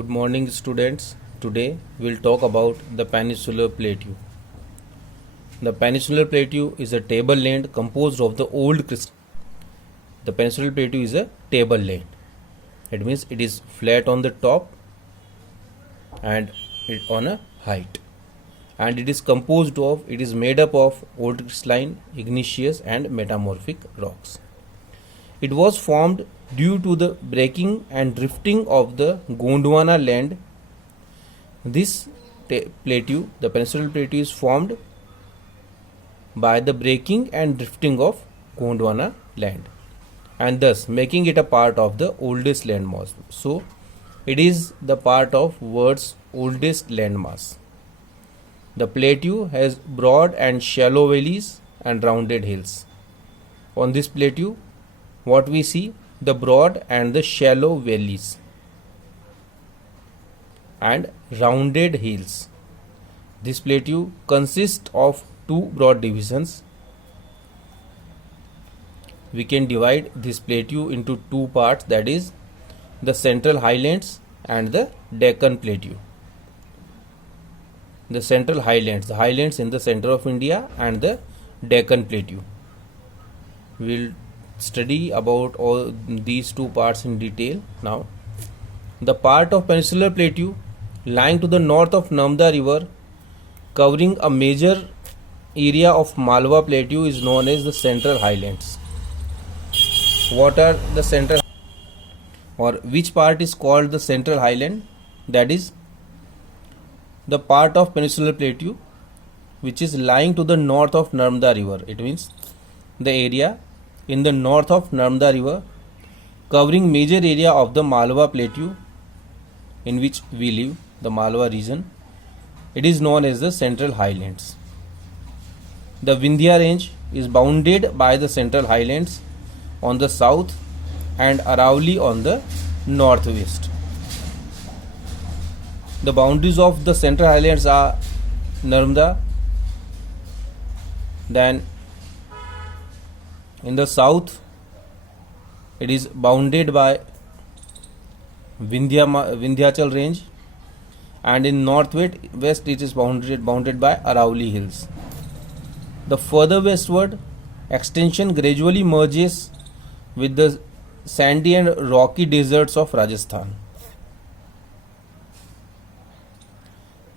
Good morning, students. Today we'll talk about the Peninsular Plateau. The Peninsular Plateau is a tableland composed of the old crystal. The Peninsular Plateau is a tableland. It means it is flat on the top and it on a height. And it is made up of old crystalline, igneous and metamorphic rocks. It was formed due to the breaking and drifting of the Gondwana land. This plateau, the Peninsular Plateau, is formed by the breaking and drifting of Gondwana land, and thus making it a part of the oldest landmass. So, it is the part of world's oldest landmass. The plateau has broad and shallow valleys and rounded hills. On this plateau, what we see, the broad and the shallow valleys and rounded hills. This plateau consists of two broad divisions. We can divide this plateau into two parts, that is the Central Highlands and the Deccan Plateau. The Central Highlands, the highlands in the center of India, and the Deccan Plateau. We'll study about all these two parts in detail now. The part of Peninsular Plateau lying to the north of Narmada River, covering a major area of Malwa Plateau, is known as the Central Highlands. What are the Central, or which part is called the Central Highland? That is the part of Peninsular Plateau which is lying to the north of Narmada River. It means the area in the north of Narmada River, covering major area of the Malwa Plateau in which we live, the Malwa region. It is known as the Central Highlands. The Vindhya range is bounded by the Central Highlands on the south and Aravalli on the northwest. The boundaries of the Central Highlands are Narmada, then in the south it is bounded by Vindhyachal range, and in northwest it is bounded by Aravalli hills. The further westward extension gradually merges with the sandy and rocky deserts of Rajasthan.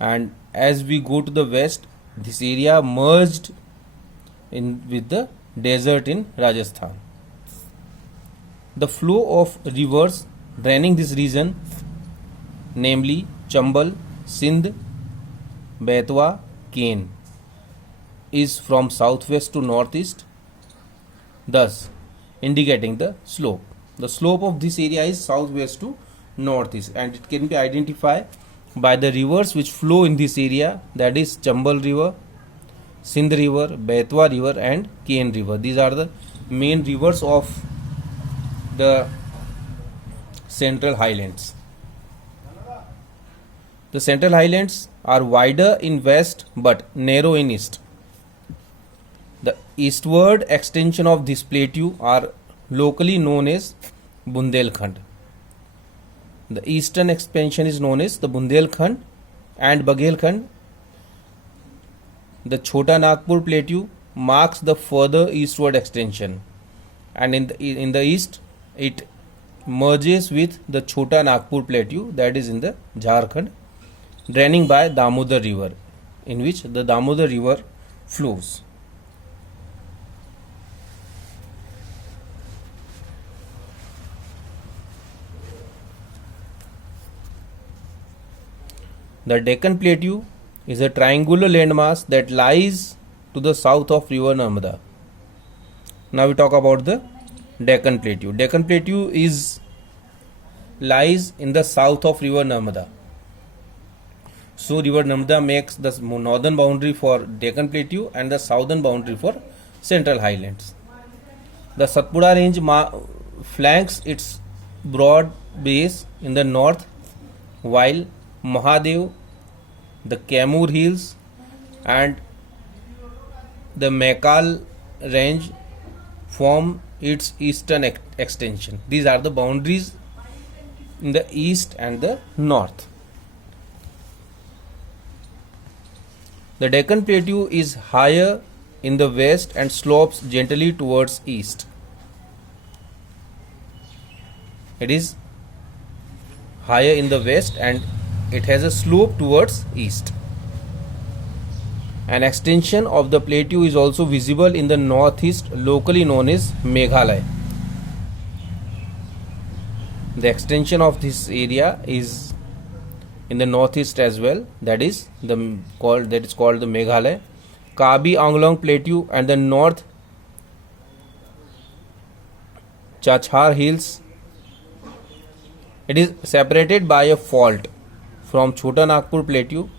And as we go to the west, this area merged in with the desert in Rajasthan. The flow of rivers draining this region, namely Chambal, Sindh, Betwa, Ken, is from southwest to northeast, thus indicating the slope. The slope of this area is southwest to northeast, and it can be identified by the rivers which flow in this area, that is Chambal River, Sindh River, Betwa River and Ken River. These are the main rivers of the Central Highlands. The Central Highlands are wider in west but narrow in east. The eastward extension of this plateau are locally known as Bundelkhand. The eastern expansion is known as the Bundelkhand and Baghelkhand. The Chota Nagpur Plateau marks the further eastward extension, and in the east it merges with the Chota Nagpur Plateau, that is in the Jharkhand, draining by Damodar River, in which the Damodar River flows. The Deccan Plateau is a triangular landmass that lies to the south of river Narmada. Now we talk about the Deccan Plateau. Deccan Plateau lies in the south of river Narmada. So river Narmada makes the northern boundary for Deccan Plateau and the southern boundary for Central Highlands. The Satpura range flanks its broad base in the north, while Mahadev, the Kaimur Hills and the Maikal range form its eastern extension. These are the boundaries in the east and the north. The Deccan Plateau is higher in the west and slopes gently towards east. It is higher in the west and it has a slope towards east. An extension of the plateau is also visible in the northeast, locally known as Meghalaya. The extension of this area is in the northeast as well, that is called the Meghalaya, Karbi Anglong Plateau and the North Chachar Hills. It is separated by a fault from Chota Nagpur Plateau.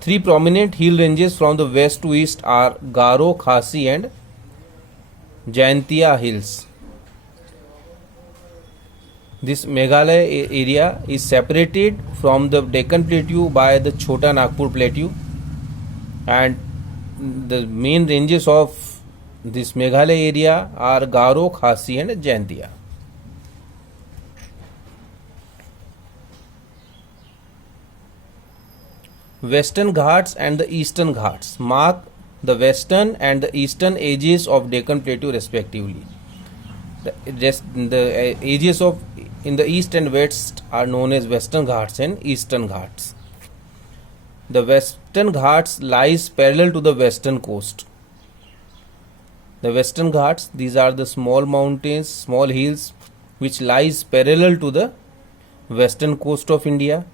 Three prominent hill ranges from the west to east are Garo, Khasi and Jaintia Hills. This Meghalaya area is separated from the Deccan Plateau by the Chota Nagpur Plateau, and the main ranges of this Meghalaya area are Garo, Khasi and Jaintia. Western Ghats and the Eastern Ghats mark the western and the eastern edges of Deccan Plateau respectively. The edges of in the east and west are known as Western Ghats and Eastern Ghats. The Western Ghats lies parallel to the western coast. The Western Ghats, these are the small mountains, small hills which lies parallel to the western coast of India.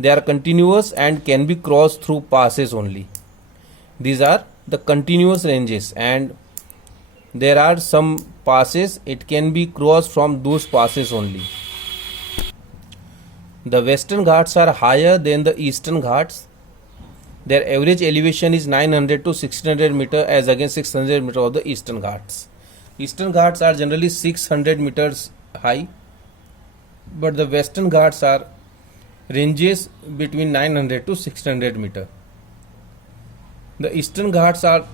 They are continuous and can be crossed through passes only. These are the continuous ranges, and there are some passes it can be crossed from those passes only. The Western Ghats are higher than the Eastern Ghats. Their average elevation is 900 to 1600 meter as against 600 meter of the Eastern Ghats. Eastern Ghats are generally 600 meters high, but the Western Ghats are ranges between 900 to 600 meter. The Eastern Ghats are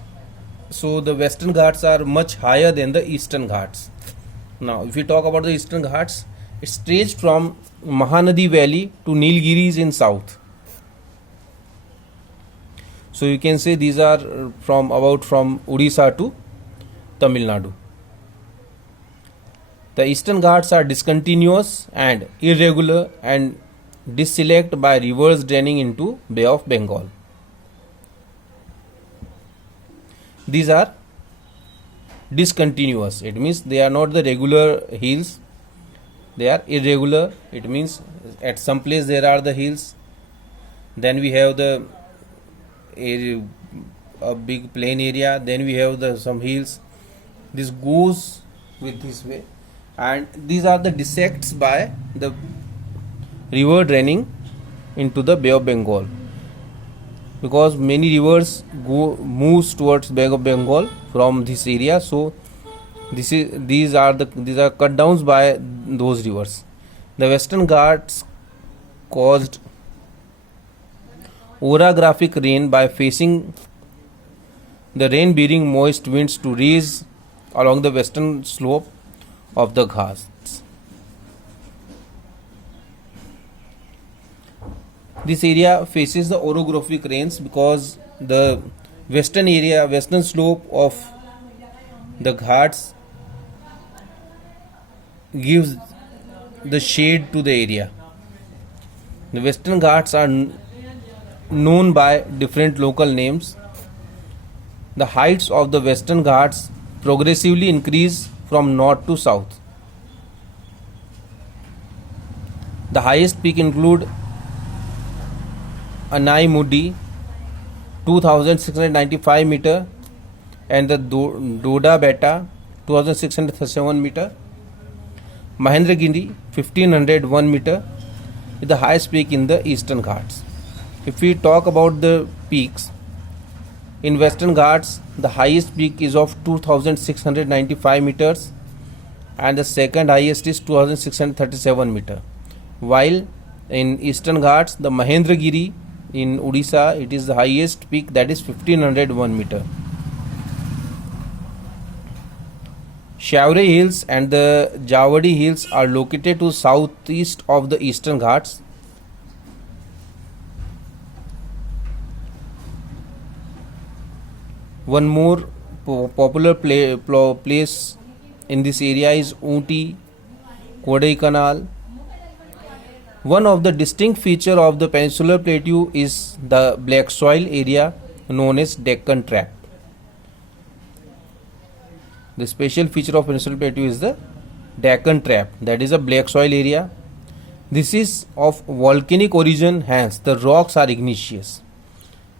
the Western Ghats are much higher than the Eastern Ghats. Now, if we talk about the Eastern Ghats, it stretched from Mahanadi Valley to Nilgiris in south. So you can say these are from Odisha to Tamil Nadu. The Eastern Ghats are discontinuous and irregular and disselect by rivers draining into Bay of Bengal. These are discontinuous. It means they are not the regular hills. They are irregular. It means at some place there are the hills. Then we have a big plain area. Then we have some hills. This goes with this way, and these are the dissects by the river draining into the Bay of Bengal, because many rivers moves towards Bay of Bengal from this area. So these are cut downs by those rivers. The Western Ghats caused orographic rain by facing the rain bearing moist winds to raise along the western slope of the Ghats. This area faces the orographic rains because the western slope of the Ghats gives the shade to the area. The Western Ghats are known by different local names. The heights of the Western Ghats progressively increase from north to south. The highest peak include Anai Mudi 2695 meter and the Doda Beta 2637 meter. Mahendragiri 1501 meter is the highest peak in the Eastern Ghats. If we talk about the peaks in Western Ghats, the highest peak is of 2695 meters and the second highest is 2637 meter. While in Eastern Ghats, the Mahendragiri in Odisha, it is the highest peak, that is 1501 meter. Shaori Hills and the Javadi Hills are located to southeast of the Eastern Ghats. One more popular place in this area is Ooty, Kodaikanal. One of the distinct feature of the peninsular plateau is the black soil area known as Deccan Trap. The special feature of peninsular plateau is the Deccan Trap, that is a black soil area. This is of volcanic origin, hence the rocks are igneous.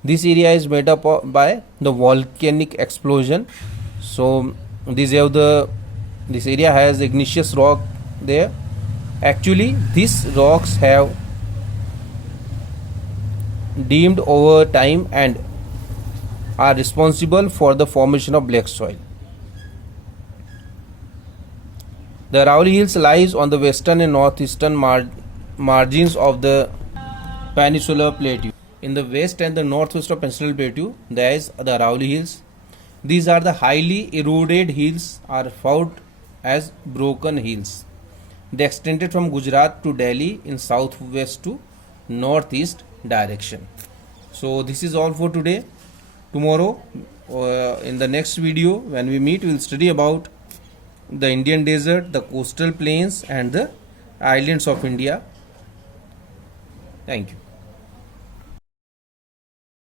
This area is made up by the volcanic explosion. So this area has igneous rock there. Actually, these rocks have dimmed over time and are responsible for the formation of black soil. The Aravalli Hills lies on the western and northeastern margins of the peninsular plateau. In the west and the northwest of peninsular plateau, there is the Aravalli Hills. These are the highly eroded hills are found as broken hills. They extended from Gujarat to Delhi in southwest to northeast direction. So this is all for today. Tomorrow in the next video when we meet, we will study about the Indian desert, the coastal plains and the islands of India. Thank you.